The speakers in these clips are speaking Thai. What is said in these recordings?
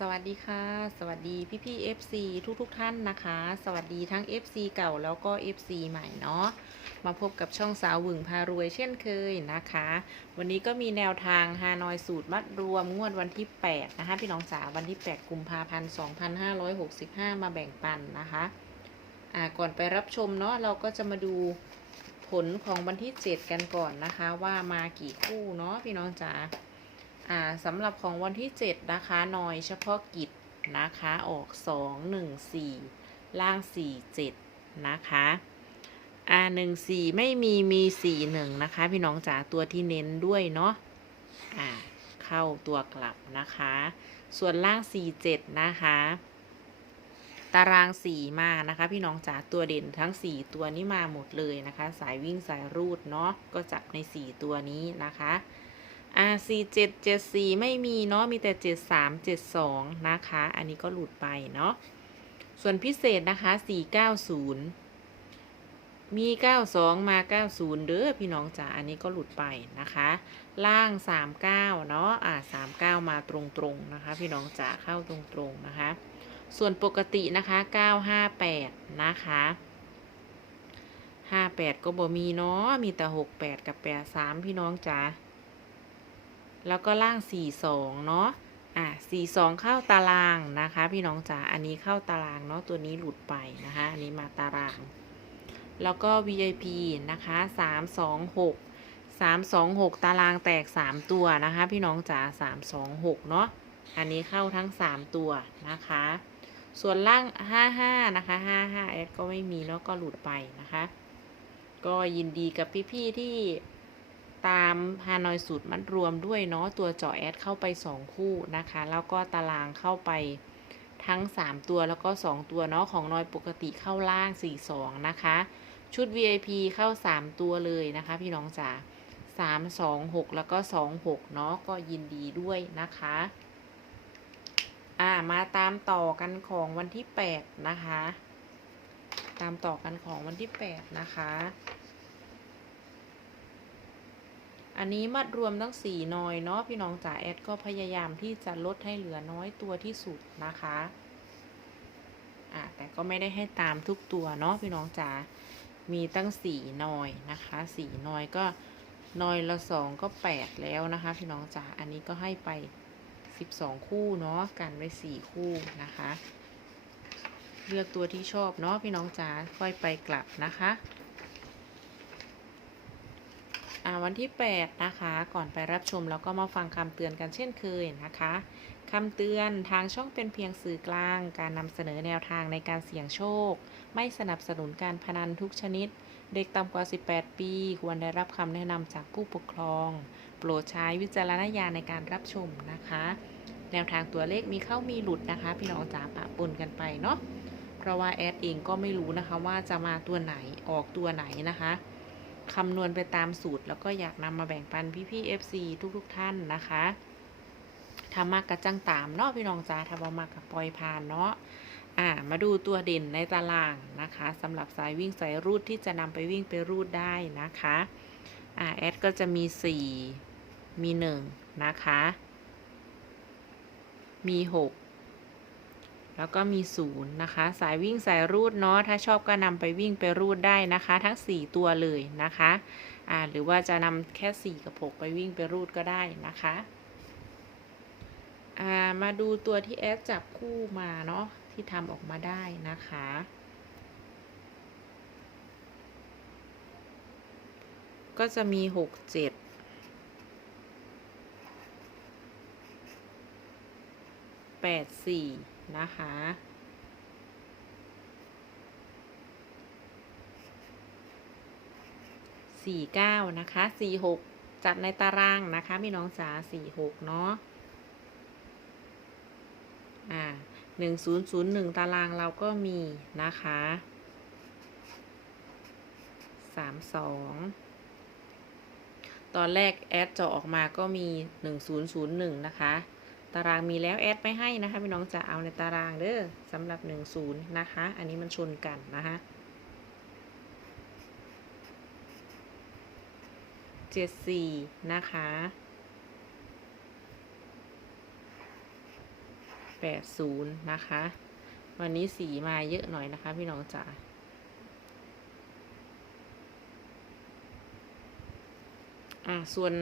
สวัสดีค่ะ สวัสดีพี่พี่ๆ FC ทุกทุกท่านนะคะ สวัสดีทั้ง FC เก่าแล้วก็ FC ใหม่เนาะมาพบกับช่องสาวหวึงพารวยเช่นเคยนะคะ วันนี้ก็มีแนวทางฮานอยสูตรมัดรวมงวดวันที่ 8 นะคะ พี่น้องจ๋าวันที่ 8 กุมภาพันธ์ 2565 มาแบ่งปันนะคะอ่าก่อนไปรับชมเนาะเราก็จะมาดูผลของวันที่ 7 กันก่อนนะคะ ว่ามากี่คู่เนาะพี่น้องจ๋า อ่าสำหรับของวันที่ 7 นะคะนอยเฉพาะกิจนะคะออก 2 1 4 ล่าง 4 7 นะคะอ่า1 4 ไม่มีมี 4 1 นะคะ พี่น้องจ๋าตัวที่เน้นด้วยเนาะอ่าเข้าตัวกลับนะคะ ส่วนล่าง 4 7 นะคะ ตาราง 4 มานะคะ พี่น้องจ๋าตัวเด่นทั้ง 4 ตัวนี้มาหมดเลยนะคะ สายวิ่งสายรูดเนาะก็จับใน 4 ตัวนี้นะคะ อ่าสี่เจ็ดเจ็ดสี่ไม่มีเนาะมีแต่เจ็ดสามเจ็ดสองนะคะ อันนี้ก็หลุดไปเนาะส่วนพิเศษนะคะสี่เก้าศูนย์มีเก้าสองมาเก้าศูนย์เด้อพี่น้องจ๋าอันนี้ก็หลุดไปนะคะ ล่างสามเก้าเนาะอ่าสามเก้ามาตรงๆนะคะ พี่น้องจ๋าเข้าตรงๆนะคะ ส่วนปกตินะคะเก้าห้าแปดนะคะห้าแปดก็บ่มีเนาะมีแต่หกแปดกับแปดสามพี่น้องจ๋า แล้วก็ล่าง 42 เนาะอะ42 เข้าตารางนะคะ พี่น้องจ๋า อันนี้เข้าตารางเนาะ ตัวนี้หลุดไปนะคะ อันนี้มาตาราง แล้วก็ VIP นะคะ 326 326 ตารางแตก 3 ตัวนะคะ พี่น้องจ๋า 326 เนาะ อันนี้เข้าทั้ง 3 ตัวนะคะ ส่วนล่าง 55 นะคะ 55แอดก็ไม่มีเนาะก็หลุดไปนะคะ ก็ยินดีกับพี่ๆที่ ตามฮานอยสูตรมัดรวมด้วยเนาะตัวเจาะแอดเข้าไป 2 คู่นะคะ แล้วก็ตารางเข้าไปทั้ง 3 ตัวแล้วก็ 2 ตัวเนาะของนอยปกติเข้าล่าง 4 2 นะคะ ชุด VIP เข้า 3 ตัวเลยนะคะพี่น้องจ๋า3 2 6 แล้วก็ 2 6 เนาะก็ยินดีด้วยนะคะอ่ามาตามต่อกันของวันที่ 8 นะคะ ตามต่อกันของวันที่ 8 นะคะ อันนี้มัดรวมทั้งสี่นอยเนาะพี่น้องจ๋าแอดก็พยายามที่จะลดให้เหลือน้อยตัวที่สุดนะคะอะแต่ก็ไม่ได้ให้ตามทุกตัวเนาะพี่น้องจ๋ามีตั้งสี่นอยนะคะสี่นอยก็นอยละสองก็แปดแล้วนะคะ พี่น้องจ๋าอันนี้ก็ให้ไปสิบสองคู่เนาะกันไว้สี่คู่นะคะ เลือกตัวที่ชอบเนาะพี่น้องจ๋าค่อยไปกลับนะคะ วันที่ 8 นะคะ ก่อนไปรับชมแล้วก็มาฟังคำเตือนกันเช่นเคยนะคะคำเตือนทางช่องเป็นเพียงสื่อกลาง การนำเสนอแนวทางในการเสี่ยงโชค ไม่สนับสนุนการพนันทุกชนิด เด็กต่ำกว่า 18 ปี ควรได้รับคำแนะนำจากผู้ปกครอง โปรดใช้วิจารณญาณในการรับชมนะคะ แนวทางตัวเลขมีเข้ามีหลุดนะคะ พี่น้องจ๋าปะปนกันไปเนาะเพราะว่าแอดเองก็ไม่รู้นะคะว่าจะมาตัวไหนออกตัวไหนนะคะ คำนวณไปตามสูตร แล้วก็อยากนำมาแบ่งปันพี่ๆ FC ทุกๆทท่านนะคะทำมากกระจังตามเนาะพี่น้องจ้าทำมามากกับปล่อยผ่านเนาะอ่ามาดูตัวเด่นในตารางนะคะสำหรับสายวิ่งสายรูดที่จะนำไปวิ่งไปรูดได้นะคะอ่าแอดก็จะมี 4 มี 1 นะคะ มี 6 แล้วก็มีศูนย์นะคะ สายวิ่งสายรูดเนาะ ถ้าชอบก็นำไปวิ่งไปรูดได้นะคะ ทั้ง 4 ตัวเลยนะคะอ่าหรือว่าจะนำแค่ 4 กับ 6 ไปวิ่งไปรูดก็ได้นะคะอ่ามาดูตัวที่แอดจับคู่มาเนาะที่ทำออกมาได้นะคะ ก็จะมี 6 7 8 4 นะคะ สี่เก้านะคะ สี่หกจัดในตารางนะคะพี่น้องจ๋าสี่หกเนาะ อ่าหนึ่งศูนย์ศูนย์หนึ่งตารางเราก็มีนะคะสามสองตอนแรกแอดเจะออกมาก็มีหนึ่งศูนย์ศูนย์หนึ่งนะคะ ตารางมีแล้วแอดไม่ให้นะคะพี่น้องจะเอาในตารางเด้อสำหรับหนึ่งศูนย์นะคะ อันนี้มันชนกันนะคะเจ็ดสี่นะคะแปแปดศูนย์นะคะ วันนี้สีมาเยอะหน่อยนะคะพี่น้องจ๋าอะส่วน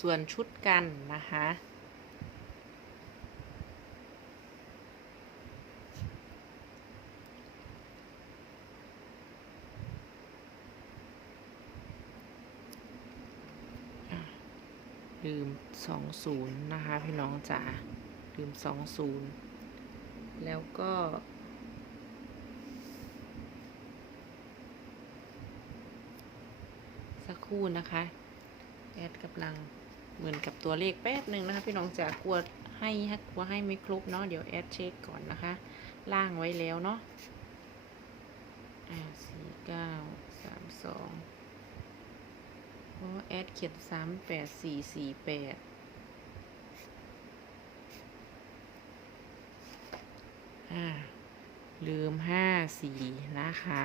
ส่วนชุดกันนะคะลืมสองศูนย์นะคะพี่น้องจ๋าลืมสองศูนย์แล้วก็สักครู่นะคะ แอดกำลัง เหมือนกับตัวเลขแป๊บหนึ่งนะคะ พี่น้องจ๋ากลัวให้กลัวให้ไม่ครบเนาะเดี๋ยวแอดเช็คก่อนนะคะ ล่างไว้แล้วเนาะอ่าสี่เก้าสามสองเพราะแอดเขียนสามแปดสี่สี่แปดอ่าลืมห้าสี่นะคะ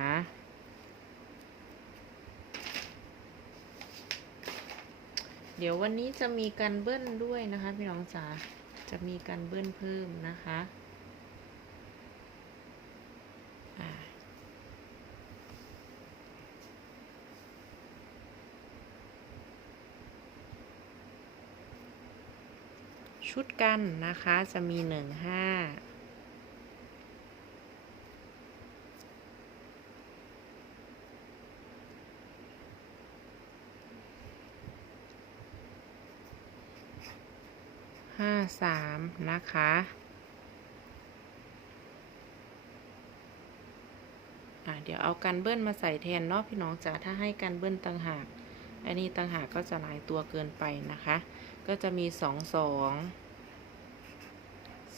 เดี๋ยววันนี้จะมีการเบิ้ลด้วยนะคะ พี่น้องจ๋า จะมีการเบิ้ลเพิ่มนะคะชุดกันนะคะจะมีหนึ่งห้า สามนะคะ เดี๋ยวเอากันเบิ้ลมาใส่แทนเนาะพี่น้องจ๋าถ้าให้กันเบิ้ลต่างหาก อันนี้ต่างหากก็จะหลายตัวเกินไปนะคะ ก็จะมีสองสอง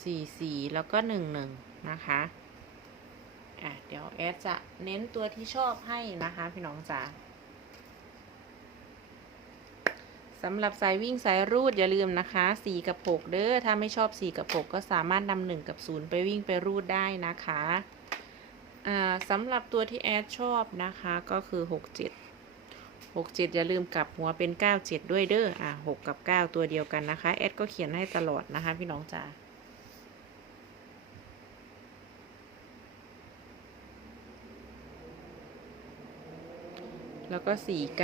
สี่สี่แล้วก็หนึ่งหนึ่งนะคะอะเดี๋ยวแอดจะเน้นตัวที่ชอบให้นะคะ พี่น้องจ๋า สำหรับสายวิ่งสายรูดอย่าลืมนะคะ 4 กับ 6 เด้อ ถ้าไม่ชอบ 4 กับ 6 ก็สามารถนำ1กับ 0 ไปวิ่งไปรูดได้นะคะอ่าสำหรับตัวที่แอดชอบนะคะก็คือ 6 7 6 7 อย่าลืมกลับหัวเป็น 9 7 ด้วยเด้อ อะ6กับ 9 ตัวเดียวกันนะคะ แอดก็เขียนให้ตลอดนะคะพี่น้องจ๋าแล้วก็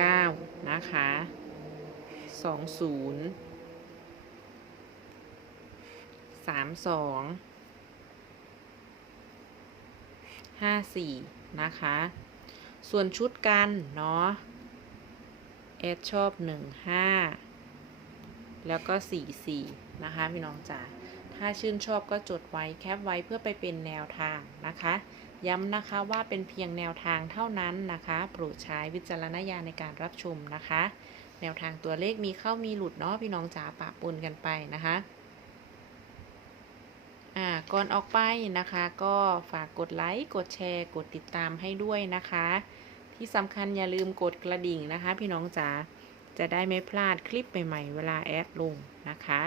49 นะคะ 20 32 54นะคะ ส่วนชุดกันเนาะเอสชอบ15แล้วก็44นะคะ พี่น้องจ๋าถ้าชื่นชอบก็จดไว้แคปไว้เพื่อไปเป็นแนวทางนะคะ ย้ำนะคะว่าเป็นเพียงแนวทางเท่านั้นนะคะ โปรดใช้วิจารณญาณในการรับชมนะคะ แนวทางตัวเลขมีเข้ามีหลุดเนาะพี่น้องจ๋าปะปนกันไปนะคะอ่าก่อนออกไปนะคะ ก็ฝากกดไลค์กดแชร์ กดติดตามให้ด้วยนะคะ ที่สำคัญอย่าลืมกดกระดิ่งนะคะ พี่น้องจ๋าจะได้ไม่พลาดคลิปใหม่ๆ เวลาแอดลงนะคะ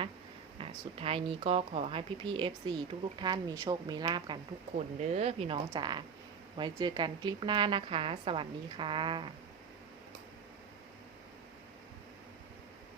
สุดท้ายนี้ก็ขอให้พี่ๆ FC ทุกๆ ท่านมีโชค มีลาบกันทุกคนเด้อพี่น้องจ๋าไว้เจอกันคลิปหน้านะคะ สวัสดีค่ะ